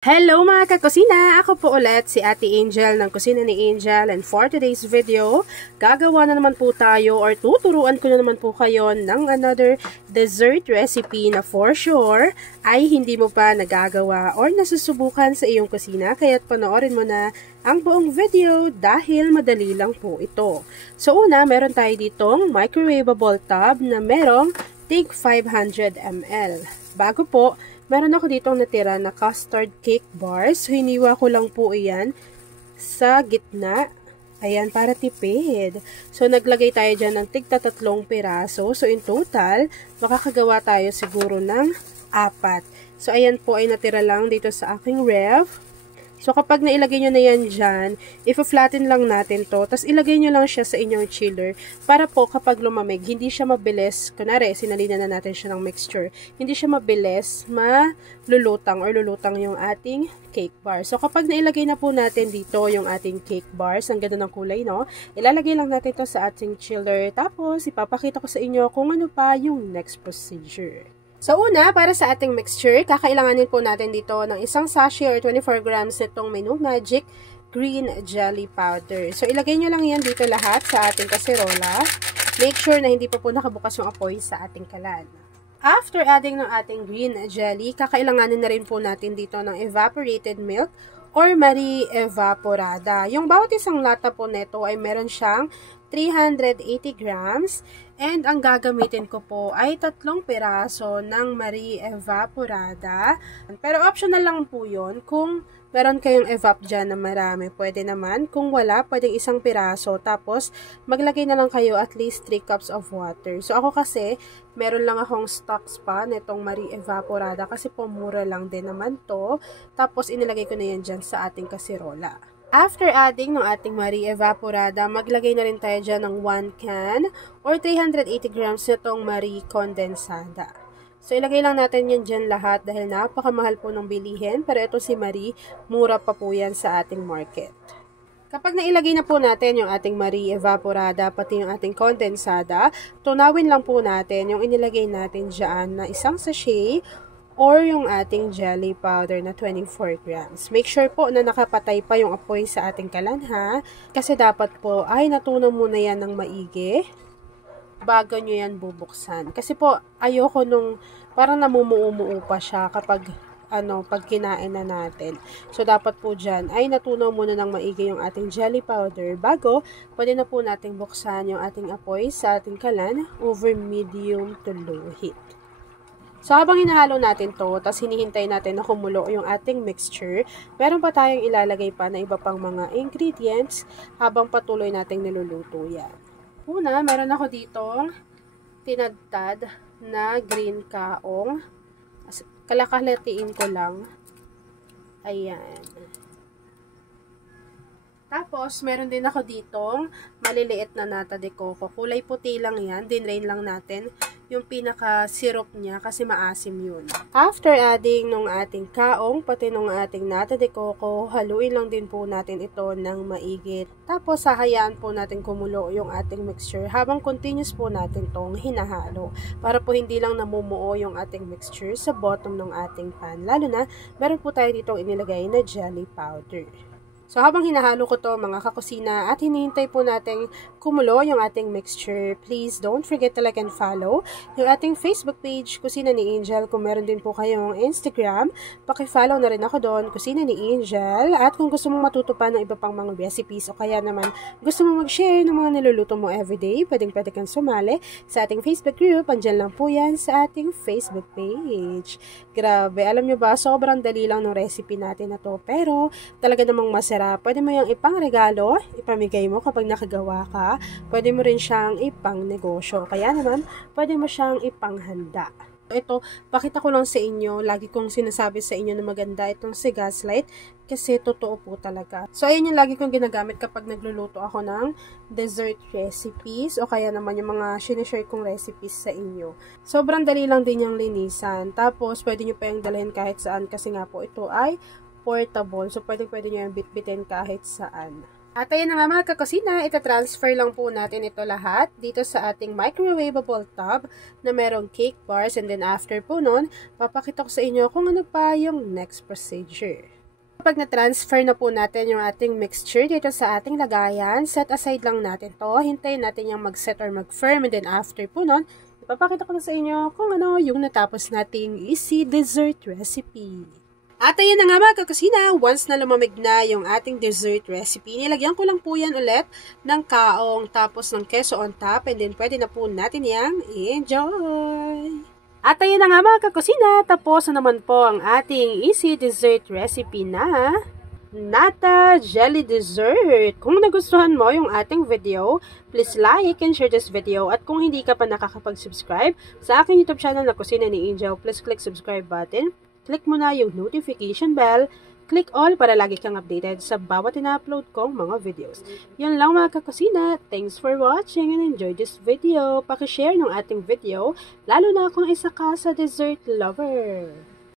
Hello mga kakusina! Ako po ulit si Ate Angel ng Kusina ni Angel, and for today's video, gagawa na naman po tayo or tuturuan ko na naman po kayo ng another dessert recipe na for sure ay hindi mo pa nagagawa or nasusubukan sa iyong kusina, kaya't panoorin mo na ang buong video dahil madali lang po ito. So una, meron tayo ditong microwavable tub na merong tig 500 ml. Bago po, meron ako ditong natira na custard cake bars. So, hiniwa ko lang po iyan sa gitna. Ayan, para tipid. So, naglagay tayo dyan ng tigta 3 piraso. So, in total, makakagawa tayo siguro ng 4. So, ayan po ay natira lang dito sa aking ref. So, kapag nailagay nyo na yan dyan, i-flatten lang natin to. Tapos, ilagay nyo lang siya sa inyong chiller para po kapag lumamig, hindi siya mabilis. Kunwari, sinalina na natin siya ng mixture. Hindi siya mabilis malulutang or lulutang yung ating cake bar. So, kapag nailagay na po natin dito yung ating cake bars, ang ganda ng kulay, no? Ilalagay lang natin to sa ating chiller. Tapos, ipapakita ko sa inyo kung ano pa yung next procedure. So, una, para sa ating mixture, kakailanganin po natin dito ng isang sachet or 24 grams nitong Menu Magic Green Jelly Powder. So, ilagay nyo lang yan dito lahat sa ating kaserola. Make sure na hindi pa po nakabukas yung apoy sa ating kalan. After adding ng ating green jelly, kakailanganin na rin po natin dito ng evaporated milk or Marie Evaporada. Yung bawat isang lata po nito ay meron siyang 380 grams. And ang gagamitin ko po ay 3 piraso ng Marie Evaporada. Pero optional lang po yun. Kung meron kayong evap dyan na marami, pwede naman. Kung wala, pwedeng 1 piraso. Tapos, maglagay na lang kayo at least 3 cups of water. So, ako kasi, meron lang akong stocks pa nitong Marie Evaporada kasi po mura lang din naman to. Tapos, inilagay ko na yan dyan sa ating kasirola. After adding ng ating Marie Evaporada, maglagay na rin tayo dyan ng 1 can or 380 grams nitong Marie Condensada. So, ilagay lang natin yan dyan lahat dahil napakamahal po ng bilihin. Pero ito si Marie, mura pa po yan sa ating market. Kapag nailagay na po natin yung ating Marie Evaporada, pati yung ating Condensada, tunawin lang po natin yung inilagay natin dyan na isang sachet or yung ating jelly powder na 24 grams. Make sure po na nakapatay pa yung apoy sa ating kalan, ha? Kasi dapat po ay natunaw muna yan ng maigi bago nyo yan bubuksan. Kasi po, ayoko nung parang namumuo-muo pa siya kapag pag kinain na natin. So, dapat po dyan ay natunaw muna ng maigi yung ating jelly powder bago pwede na po nating buksan yung ating apoy sa ating kalan over medium to low heat. So, habang hinahalo natin to, tapos hinihintay natin na kumulo yung ating mixture, meron pa tayong ilalagay pa na iba pang mga ingredients habang patuloy nating niluluto yan. Una, meron ako ditong tinadtad na green kaong. Kalakalatiin ko lang. Ayan. Tapos, meron din ako ditong maliliit na nata de coco. Kulay puti lang yan. Dinrain lang natin yung pinaka-syrup niya kasi maasim yun. After adding nung ating kaong, pati nung ating nata de coco, haluin lang din po natin ito ng maigi. Tapos, hahayaan po natin kumulo yung ating mixture habang continuous po natin tong hinahalo. Para po hindi lang namumuo yung ating mixture sa bottom ng ating pan. Lalo na, meron po tayo ditong inilagay na jelly powder. So, habang hinahalo ko to mga kakusina at hinihintay po natin kumulo yung ating mixture, please don't forget to like and follow yung ating Facebook page, Kusina ni Angel. Kung meron din po kayong Instagram, paki-follow na rin ako doon, Kusina ni Angel. At kung gusto mong matuto pa ng iba pang mga recipes o kaya naman gusto mong mag-share ng mga niluluto mo everyday, pwede kang sumali sa ating Facebook group. Andyan lang po yan sa ating Facebook page. Grabe, alam nyo ba, sobrang dali lang ng recipe natin na to. Pero, talaga namang masarap. Pwede mo yung ipang-regalo, ipamigay mo kapag nakagawa ka. Pwede mo rin siyang ipang-negosyo. Kaya naman, pwede mo siyang ipanghanda. Ito, pakita ko lang sa inyo. Lagi kong sinasabi sa inyo na maganda itong si Gaslight kasi totoo po talaga. So, ayun yung lagi kong ginagamit kapag nagluluto ako ng dessert recipes o kaya naman yung mga sinishare kong recipes sa inyo. Sobrang dali lang din yung linisan. Tapos, pwede nyo pa yung dalhin kahit saan kasi nga po ito ay portable. So, pwede nyo yung bitbitin kahit saan. At ayan na nga mga kakusina, itatransfer lang po natin ito lahat dito sa ating microwavable tub na merong cake bars, and then after po nun, papakita ko sa inyo kung ano pa yung next procedure. Kapag na-transfer na po natin yung ating mixture dito sa ating lagayan, set aside lang natin to. Hintayin natin yung mag-set or mag-firm, and then after po nun, ipapakita ko na sa inyo kung ano yung natapos nating easy dessert recipe. At ayan na nga mga kakusina, once na lumamig na yung ating dessert recipe, nilagyan ko lang po yan ulit ng kaong tapos ng keso on top, and then pwede na po natin yang enjoy! At ayan na nga mga kakusina, tapos na naman po ang ating easy dessert recipe na Nata Jelly Dessert. Kung nagustuhan mo yung ating video, please like and share this video. At kung hindi ka pa nakakapag-subscribe sa aking YouTube channel na Kusina ni Angel, please click subscribe button. Click mo na yung notification bell, click all para lagi kang updated sa bawat ina-upload kong mga videos. Yun lang mga kakusina. Thanks for watching and enjoy this video. Pakishare ng ating video, lalo na kung isa ka sa dessert lover.